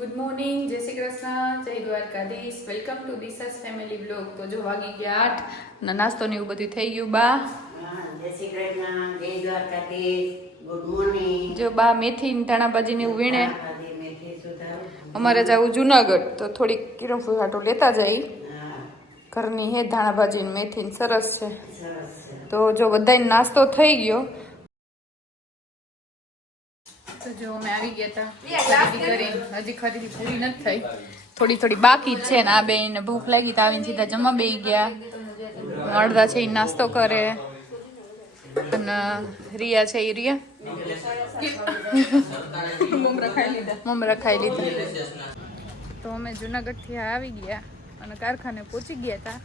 Good morning, જય શ્રી કૃષ્ણ, જય Dwarkadhish. Welcome to Disha's family blog. તો જો વાગી ગયા 8 ને નાસ્તો ને એવું બધું થઈ ગયું. બા જય શ્રી કૃષ્ણ, જય દ્વારકાધીશ. Good morning. જો બા મેથી ને ધાણા ભાજી ને એવું વીણે. અમારે જવું જુનાગઢ, તો થોડીક કિરણ ફુહાટો લેતા જઈ. ઘરની હે ધાણા ભાજી ને મેથી ને સરસ છે. તો જો બધાને નાસ્તો થઈ ગયો. તો જો અમે આવી ગયા હતા ખરીદી કરી. હજી ખરીદી પૂરી નથી થઈ, થોડી થોડી બાકી જ છે ને આ બેને ભૂખ લાગી તો આવીને સીધા જમવા બેસી ગયા. અડધા છે એ નાસ્તો કરે અને રિયા છે એ રિયા મમરા ખાઈ લીધા. તો અમે જુનાગઢથી આવી ગયા અને કારખાને પહોંચી ગયા હતા.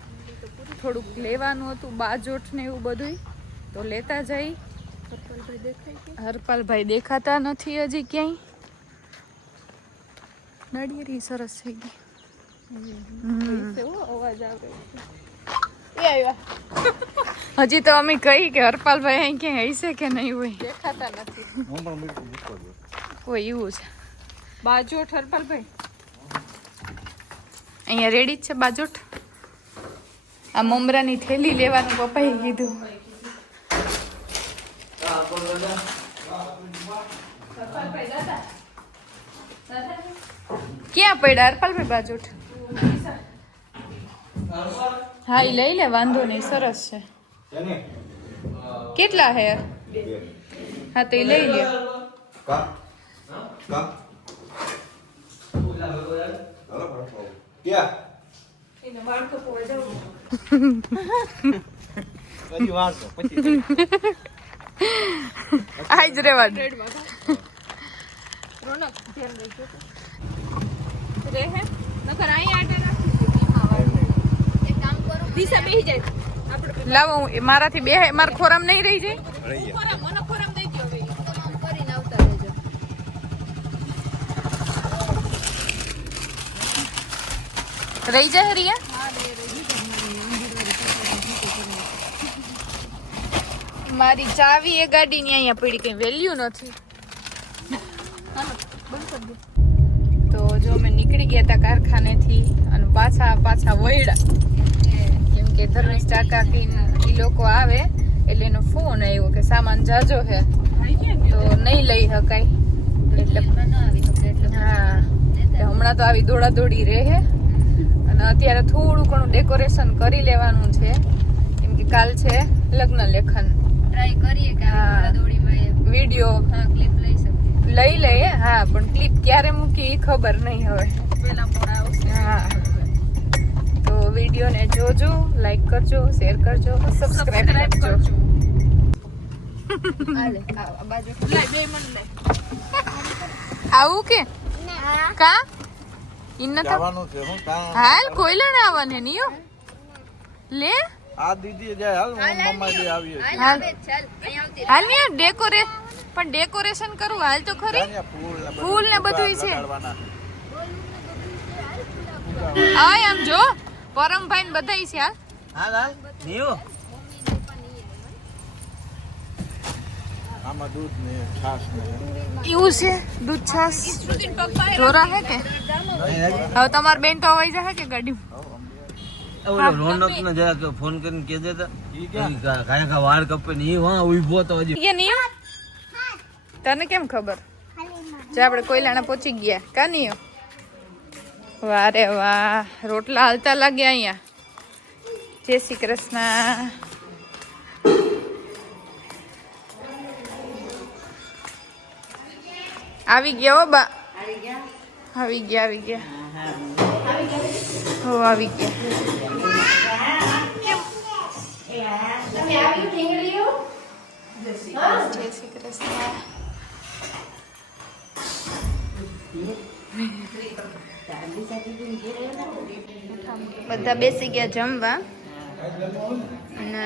થોડુંક લેવાનું હતું, બાજોઠ ને એવું બધું, તો લેતા જઈ. હરપાલભાઈ દેખાતા નથી હજી ક્યાંય. નાળિયેરી સરસ થઈ ગઈ. અવાજ આવે હજી તો અમે કહી કે હરપાલભાઈ અહીં ક્યાંય હશે કે નહીં હોય, દેખાતા નથી. કોઈ એવું છે બાજોઠ હરપાલભાઈ અહીંયા રેડી જ છે બાજોઠ. આ મમરાની થેલી લેવાનું પપ્પાએ કીધું. ક્યાં પડ્યા હરપાલભાઈ બાજોઠ? હા એ લઈ લે, વાંધો નહીં, સરસ છે. કેટલા હે? હા તો એ લઈ લે. આજ રેવાનું લાવો. મારાથી બે મારા ખોરામ નહીં રહી જાય. રહી જાય રિયા. મારી ચાવી એ ગાડીની અહીંયા પડી, કઈ વેલ્યુ નથી. તો જો અમે નીકળી ગયા હતા કારખાનેથી અને પાછા વયડા, કેમ કે ધર્મેશ કાકા એ લોકો આવે એટલે એનો ફોન આવ્યો કે સામાન જાજો હે તો નહીં લઈ શકાય. એટલે હા, હમણાં તો આવી દોડાદોડી રહે અને અત્યારે થોડું ઘણું ડેકોરેશન કરી લેવાનું છે, કેમ કે કાલ છે લગ્ન લેખન. ટ્રાય કરીએ કે વિડીયો ક્લિપ લઈ લઈએ. હા, પણ ક્લિપ ક્યારે મૂકી એ ખબર નહીં હવે. હા, તો વિડીયોને જોજો, લાઈક કરજો, શેર કરજો, સબસ્ક્રાઇબ કરજો. આવું કે કા હાલ કોઈ લેને આવવાને નહીં લે. આ દીદી જાય હાલ મમ્મા દે આવી હાલ ને પણ ડેકોરેશન કરવું હાલ તો ખરી. ફૂલ ને બધું છે. આય આમ જો પરમભાઈ ને બધાય છે. હાલ હાલ નીઓ આમાં દૂધ ને છાશ ને એવું છે. દૂધ છાશ જોરા હે કે હવે તમાર બેન તો અવાઈ જશે કે ગાડી? ઓલો રોનક ને જરા ફોન કરીને કહી દેતા ઈ કાયા વાળ કપે ને ઈ વાં ઊભો તો હજી. એ નહીં તને કેમ ખબર? જે આપણે કોયલાણા પહોંચી ગયા કા નહીં? વાહ રે વાહ, રોટલા હાલતા લાગ્યા અહીંયા. જય શ્રી કૃષ્ણ. આવી ગયા હો બા, આવી ગયા હો, આવી ગયા. જય શ્રી કૃષ્ણ. બધા બેસી ગયા જમવા અને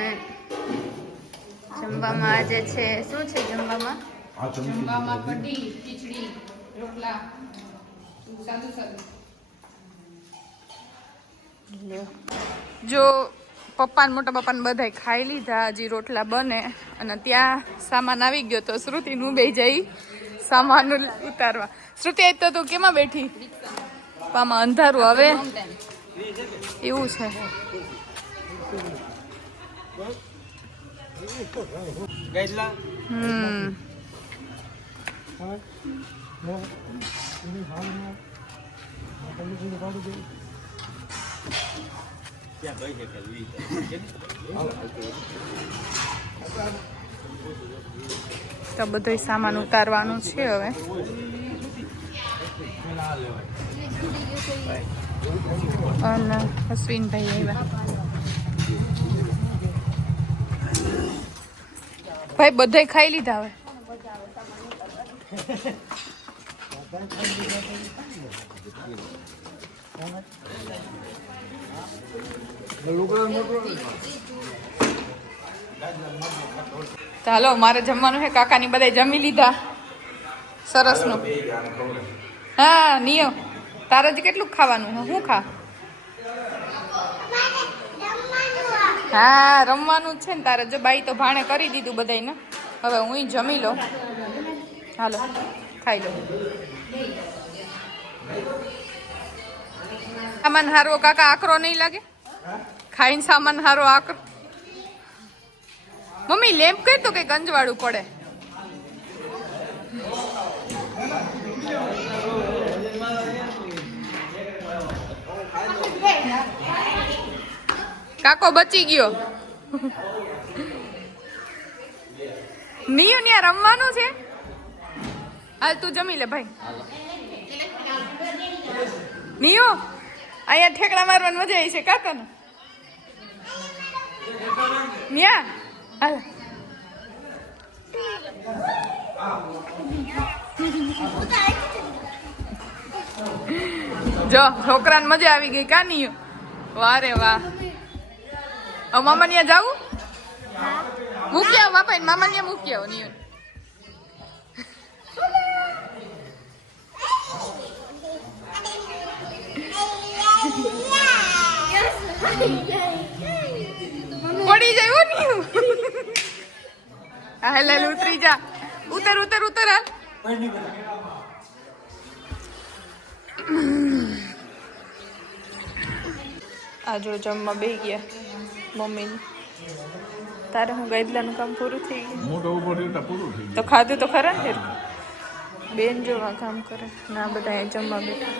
જમવામાં આજે છે શું છે જમવામાં? જમવામાં કઢી, ખીચડી, રોટલા, સાદું સાદું. જો પપ્પા ને મોટા પપ્પા ને બધા ખાઈ લીધા, હજી રોટલા બને અને ત્યાં સામાન આવી ગયો તો શ્રુતિ નું બે જઈ સામાન ઉતારવા. શ્રુતિ આજ તો તું કેમાં બેઠી? પામાં અંધારું હવે એવું છે. તો બધો સામાન ઉતારવાનું છે હવે. અને અશ્વિનભાઈ આવ્યા. ભાઈ બધાય ખાઈ લીધા હવે. ચાલો મારે જમવાનું છે. કાકાની બધા જમી લીધા. સરસ નું. હા નિયો તારે જ કેટલું ખાવાનું? હું ખા? હા રમવાનું જ છે ને તારે. જો બાઈ તો ભાણે કરી દીધું બધાને. હવે હું જમી લઉં. હાલો ખાઈ લો. સામાન હારો કાકા આકરો નહીં લાગે? ખાઈને સામાન હારો આકરો. મમ્મી લેમ્પ કઈ તો કઈ ગંજવાળું પડે. કાકો બચી ગયો. નિયુ ત્યાં રમવાનું છે. હાલ તું જમી લે ભાઈ. નિયુ અહીંયા ઠેકડા મારવાની મજા આવી છે કાકા ને. ન્યા હાલ. જો છોકરાને મજા આવી ગઈ કા નિયુ? વાહ રે વાહ. મામા ત્યાં જાવું? મૂકી આવ બાપા. મામા ત્યાં મૂકી આવ નિયુ. પડી જાય હો નિયુ. હાલ ઉતરી જા. ઉતર ઉતર ઉતર હાલ. આ જો જમવા બે ગયા મમ્મી. તારે હું ગાયદલાનું કામ પૂરું થઈ ગયું? તો ખાધું તો ખરા ને. બેન જોવા કામ કરે. ના બધા જમવા બેઠા.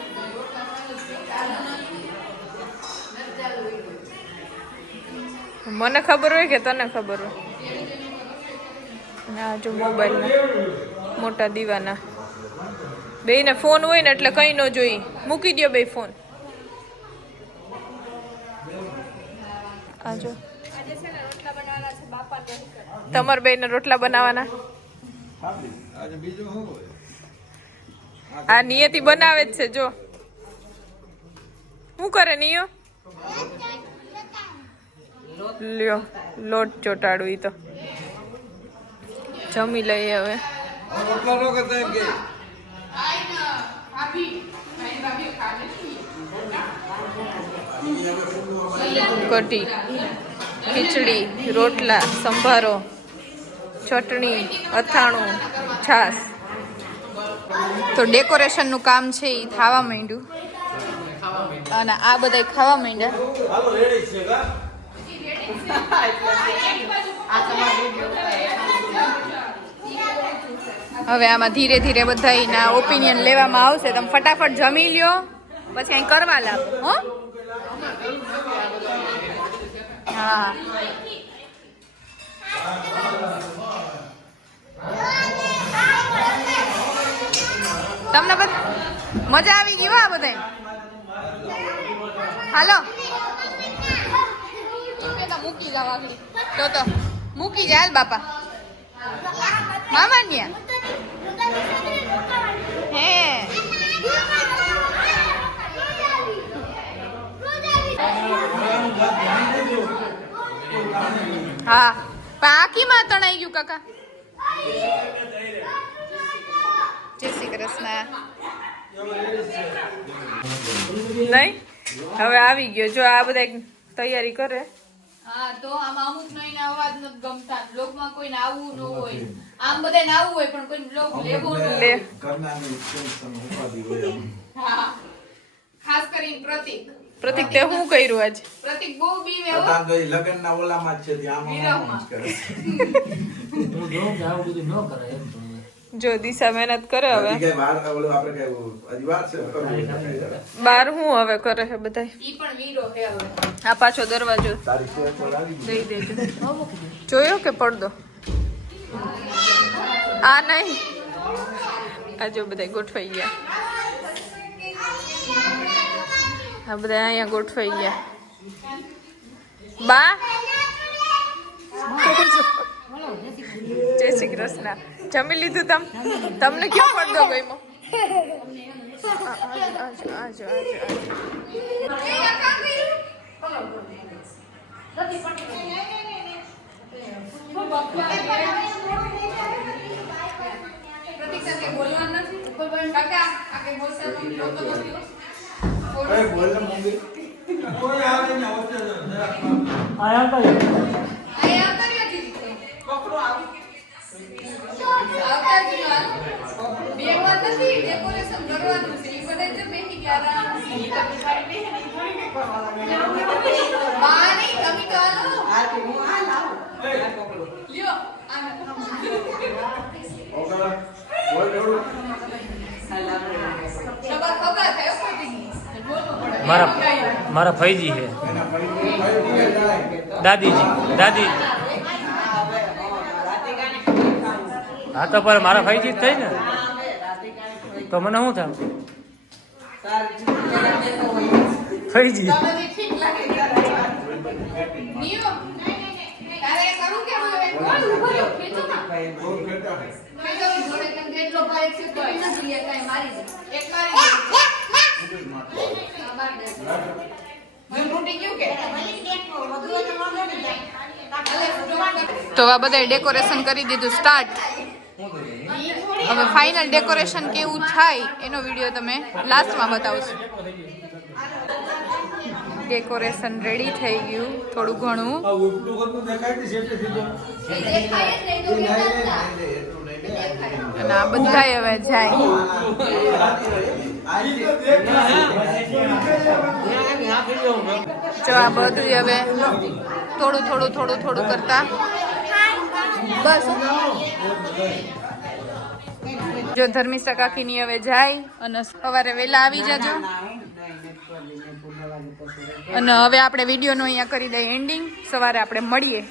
મને ખબર હોય કે તને ખબર હોય? ના જો મોબાઈલના મોટા દીવાના બેયને ફોન હોય ને એટલે કઈ ન જોઈ. મૂકી દો બે ફોન. આજો તમાર બેયને રોટલા બનાવવાના. આ નિયતિ બનાવે જ છે. જો શું કરે નિયો? લ્યો લોટ ચોટાડું. ઈ તો જમી લઈએ હવે. કઢી, ખીચડી, રોટલા, સંભારો, ચટણી, અથાણું, છાસ. તો ડેકોરેશન નું કામ છે એ થવા માંડ્યું અને આ બધા ખાવા માંડ્યા. હવે આમાં ધીરે ધીરે બધાના ઓપિનિયન લેવામાં આવશે. તમે ફટાફટ જમી લ્યો પછી અહીં કરવા લાવો. હો હા તમને મજા આવી ગઈ આ બધા. હાલો મૂકી જાવ આગળ. તો મૂકી જાય હાલ બાપા. મામા ન્યા હે હા પાકીમાં તણાઈ ગયું કાકા. જય શ્રી કૃષ્ણ. નહીં હવે આવી ગયો. જો આ બધા તૈયારી કરે. હા તો આમાં અમુક નઈને અવાજ નથી ગમતા. બ્લોગમાં કોઈને આવવું ન હોય આમ બધાને આવવું હોય પણ કોઈ બ્લોગ લેવો ન લે. હા ખાસ કરીને પ્રતિક તે શું કર્યું આજ? પ્રતિક બહુ બીવે હો. લગનના ઓલામાં જ છે વિરમમાં. હું જોઉં કે આવું બધું ન કરાય એમ તો. જો દિશા મહેનત કરે હવે. આપણે બાર હું હવે કરે છે બધા. ઈ પણ વીરો હે હવે. આ પાછો દરવાજો દઈ દેજો. જોયો કે પડદો? આ નહીં. આ જો બધા ગોઠવાઈ ગયા. આ બધા અહીંયા ગોઠવાઈ ગયા. બા જય શ્રી કૃષ્ણ. જમી લીધું તમને ક્યાં પડદો ગયો? આજો. મારા ફઈજી છે દાદી હા તો પર મારા ફઈજી જ થઈ ને તો મને શું થાય ફઈજી તો આ બધા ડેકોરેશન કરી દીધું સ્ટાર્ટ. હવે ફાઇનલ ડેકોરેશન કેવું થાય એનો વિડીયો તમે લાસ્ટમાં બતાવશો. ડેકોરેશન રેડી થઈ ગયું થોડું ઘણું. અને આ બધા હવે જાય. જો આ બધું હવે થોડું કરતા બસ. જો ધર્મિષ્ઠા કાકીની હવે જાય અને સવારે વહેલા આવી જાજો. અને હવે આપણે વિડીયોનો અહીંયા કરી દઈએ એન્ડિંગ. સવારે આપણે મળીએ.